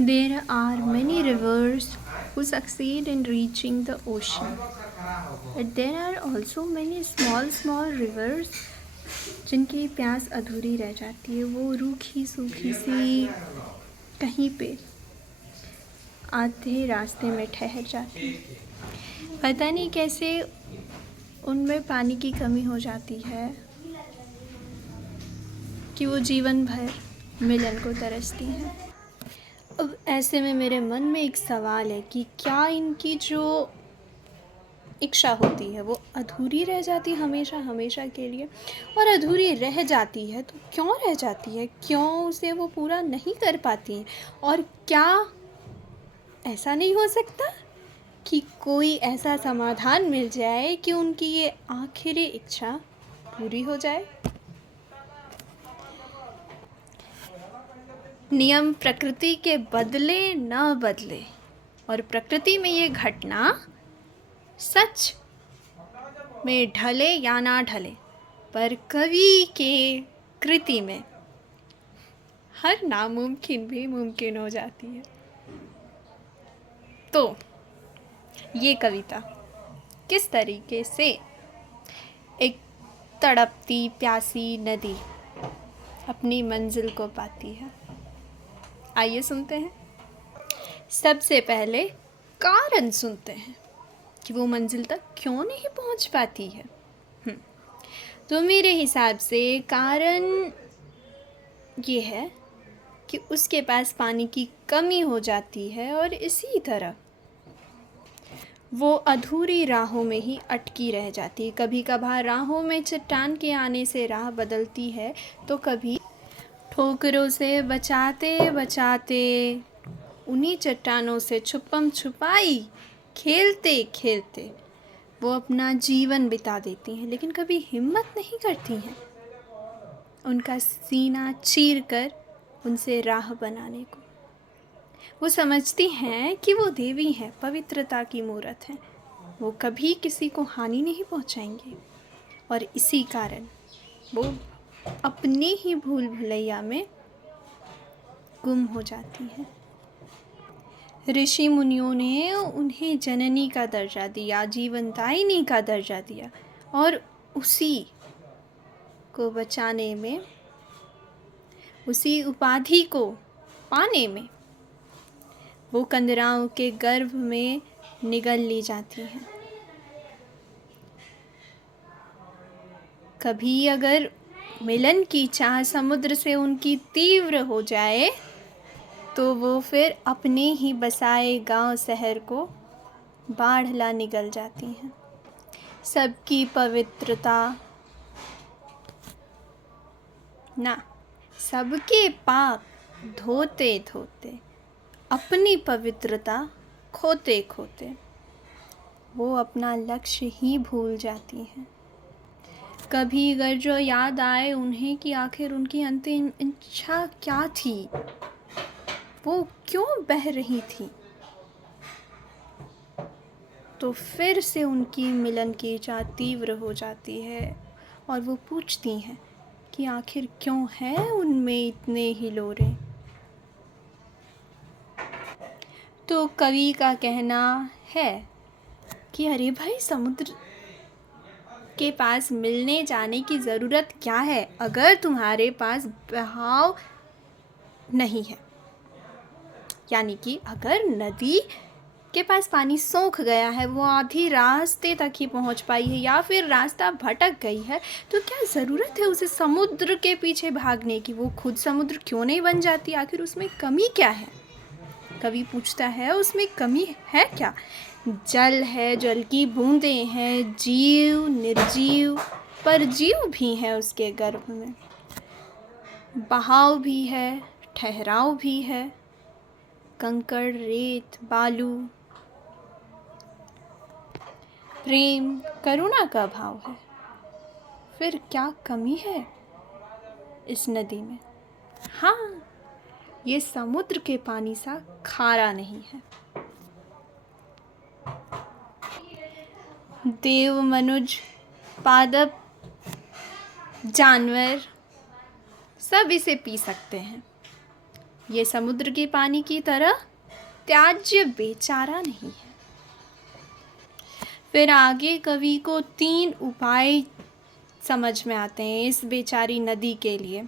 There are many rivers who succeed in reaching the ocean. But there are also many small rivers जिनकी प्यास अधूरी रह जाती है। वो रूखी सूखी सी कहीं पे आधे रास्ते में ठहर जाती है। पता नहीं कैसे उनमें पानी की कमी हो जाती है कि वो जीवन भर मिलन को तरसती हैं। अब ऐसे में मेरे मन में एक सवाल है कि क्या इनकी जो इच्छा होती है वो अधूरी रह जाती है हमेशा हमेशा के लिए, और अधूरी रह जाती है तो क्यों रह जाती है, क्यों उसे वो पूरा नहीं कर पाती हैं, और क्या ऐसा नहीं हो सकता कि कोई ऐसा समाधान मिल जाए कि उनकी ये आखिरी इच्छा पूरी हो जाए। नियम प्रकृति के बदले न बदले, और प्रकृति में ये घटना सच में ढले या ना ढले, पर कवि के कृति में हर नामुमकिन भी मुमकिन हो जाती है। तो ये कविता किस तरीके से एक तड़पती प्यासी नदी अपनी मंजिल को पाती है, आइए सुनते हैं। सबसे पहले कारण सुनते हैं कि वो मंजिल तक क्यों नहीं पहुंच पाती है। तो मेरे हिसाब से कारण ये है कि उसके पास पानी की कमी हो जाती है, और इसी तरह वो अधूरी राहों में ही अटकी रह जाती है। कभी कभार राहों में चट्टान के आने से राह बदलती है, तो कभी ठोकरों से बचाते बचाते उन्हीं चट्टानों से छुपम छुपाई खेलते खेलते वो अपना जीवन बिता देती हैं, लेकिन कभी हिम्मत नहीं करती हैं उनका सीना चीर कर उनसे राह बनाने को। वो समझती हैं कि वो देवी हैं, पवित्रता की मूरत हैं, वो कभी किसी को हानि नहीं पहुंचाएंगे, और इसी कारण वो अपनी ही भूल भुलैया में गुम हो जाती हैं। ऋषि मुनियों ने उन्हें जननी का दर्जा दिया, जीवनदायिनी का दर्जा दिया, और उसी को बचाने में, उसी उपाधि को पाने में वो कंदराओं के गर्भ में निगल ली जाती हैं। कभी अगर मिलन की चाह समुद्र से उनकी तीव्र हो जाए तो वो फिर अपने ही बसाए गांव शहर को बाढ़ ला निगल जाती हैं। सबकी पवित्रता ना, सबके पाप धोते धोते अपनी पवित्रता खोते खोते वो अपना लक्ष्य ही भूल जाती हैं। कभी अगर जो याद आए उन्हें कि आखिर उनकी अंतिम इच्छा क्या थी, वो क्यों बह रही थी, तो फिर से उनकी मिलन की इच्छा तीव्र हो जाती है, और वो पूछती हैं कि आखिर क्यों है उनमें इतने हिलोरे। तो कवि का कहना है कि अरे भाई, समुद्र के पास मिलने जाने की ज़रूरत क्या है अगर तुम्हारे पास बहाव नहीं है। यानी कि अगर नदी के पास पानी सूख गया है, वो आधी रास्ते तक ही पहुंच पाई है, या फिर रास्ता भटक गई है, तो क्या ज़रूरत है उसे समुद्र के पीछे भागने की। वो खुद समुद्र क्यों नहीं बन जाती, आखिर उसमें कमी क्या है। कवि पूछता है उसमें कमी है क्या। जल है, जल की बूंदें हैं, जीव निर्जीव परजीव भी हैं उसके गर्भ में, बहाव भी है, ठहराव भी है, कंकड़ रेत बालू, प्रेम करुणा का भाव है। फिर क्या कमी है इस नदी में। हाँ, ये समुद्र के पानी सा खारा नहीं है। देव मनुज पादप जानवर सब इसे पी सकते हैं, ये समुद्र के पानी की तरह त्याज्य बेचारा नहीं है। फिर आगे कवि को 3 उपाय समझ में आते हैं इस बेचारी नदी के लिए।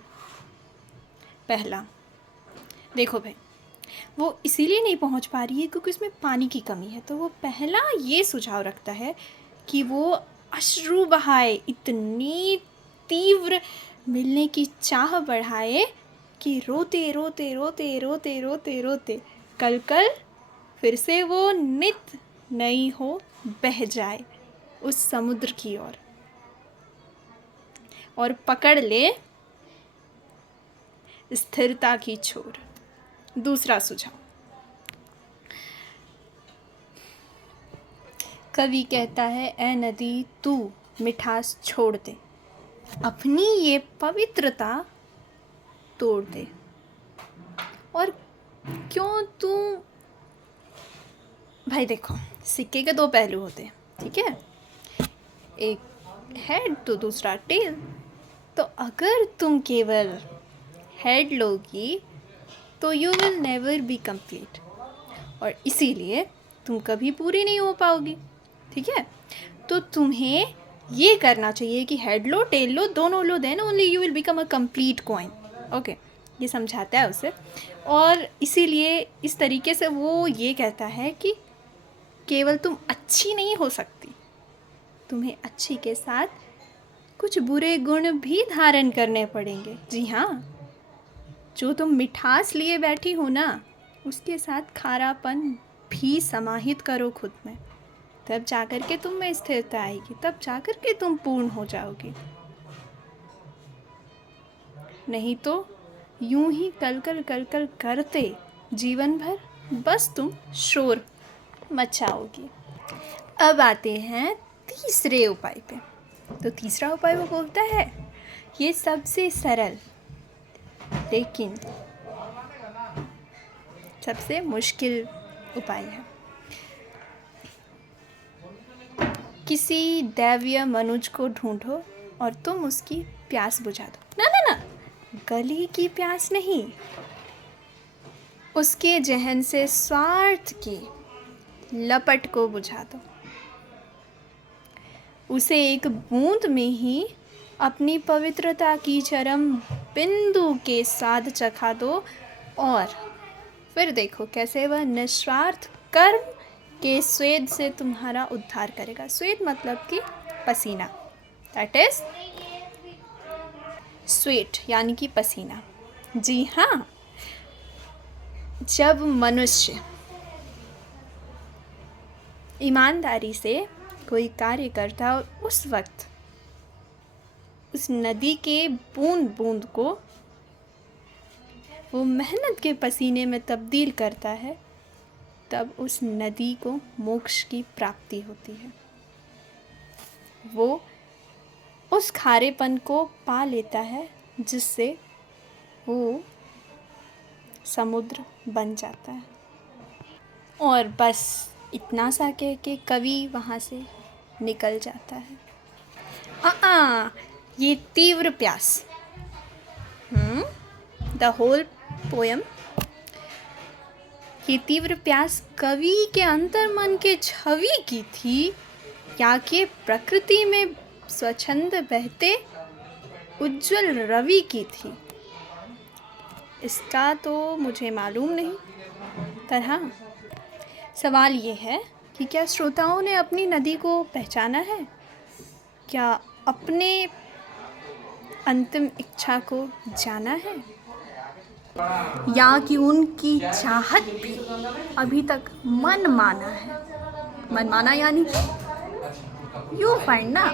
पहला, देखो भाई, वो इसीलिए नहीं पहुंच पा रही है क्योंकि उसमें पानी की कमी है, तो वो पहला ये सुझाव रखता है कि वो अश्रु बहाए, इतनी तीव्र मिलने की चाह बढ़ाए कि रोते रोते रोते रोते रोते रोते कल कल फिर से वो नित नई हो बह जाए उस समुद्र की ओर और पकड़ ले स्थिरता की छोर। दूसरा सुझाव, कवि कहता है, ए नदी तू मिठास छोड़ दे, अपनी ये पवित्रता तोड़ दे। और क्यों तू, भाई देखो, सिक्के के 2 पहलू होते हैं, ठीक है, एक हेड तो दूसरा टेल। तो अगर तुम केवल हेड लोगी तो you will never be complete, और इसीलिए तुम कभी पूरी नहीं हो पाओगी, ठीक है। तो तुम्हें ये करना चाहिए कि हेड लो टेल लो दोनों लो, then only you will become a complete coin. Okay, ये समझाता है उसे। और इसीलिए इस तरीके से वो ये कहता है कि केवल तुम अच्छी नहीं हो सकती, तुम्हें अच्छी के साथ कुछ बुरे गुण भी धारण करने पड़ेंगे। जी हाँ, जो तुम मिठास लिए बैठी हो ना, उसके साथ खारापन भी समाहित करो खुद में, तब जाकर के तुम में स्थिरता आएगी, तब जाकर के तुम पूर्ण हो जाओगी। नहीं तो यूं ही कलकल कलकल करते जीवन भर बस तुम शोर मचाओगी। अब आते हैं तीसरे उपाय पे। तो तीसरा उपाय वो बोलता है, ये सबसे सरल लेकिन सबसे मुश्किल उपाय है। किसी दैवीय मनुज को ढूंढो और तुम उसकी प्यास बुझा दो। ना ना ना, गली की प्यास नहीं, उसके जहन से स्वार्थ की लपट को बुझा दो। उसे एक बूंद में ही अपनी पवित्रता की चरम बिंदु के साथ चखा दो, और फिर देखो कैसे वह निस्वार्थ कर्म के स्वेद से तुम्हारा उद्धार करेगा। स्वेद मतलब कि पसीना, दैट इज स्वेट यानी कि पसीना। जी हाँ, जब मनुष्य ईमानदारी से कोई कार्य करता और उस वक्त उस नदी के बूंद बूंद को वो मेहनत के पसीने में तब्दील करता है, तब उस नदी को मोक्ष की प्राप्ति होती है। वो उस खारेपन को पा लेता है जिससे वो समुद्र बन जाता है। और बस इतना सा कह के कवि वहाँ से निकल जाता है। ये तीव्र प्यास, द होल पोयम, ये तीव्र प्यास कवि के अंतर्मन के छवि की थी या कि प्रकृति में स्वच्छंद बहते उज्जवल रवि की थी, इसका तो मुझे मालूम नहीं। पर हाँ, सवाल ये है कि क्या श्रोताओं ने अपनी नदी को पहचाना है? क्या अपने अंतिम इच्छा को जाना है, या कि उनकी चाहत भी अभी तक मन माना है? मन माना यानी यू फाइंड ना।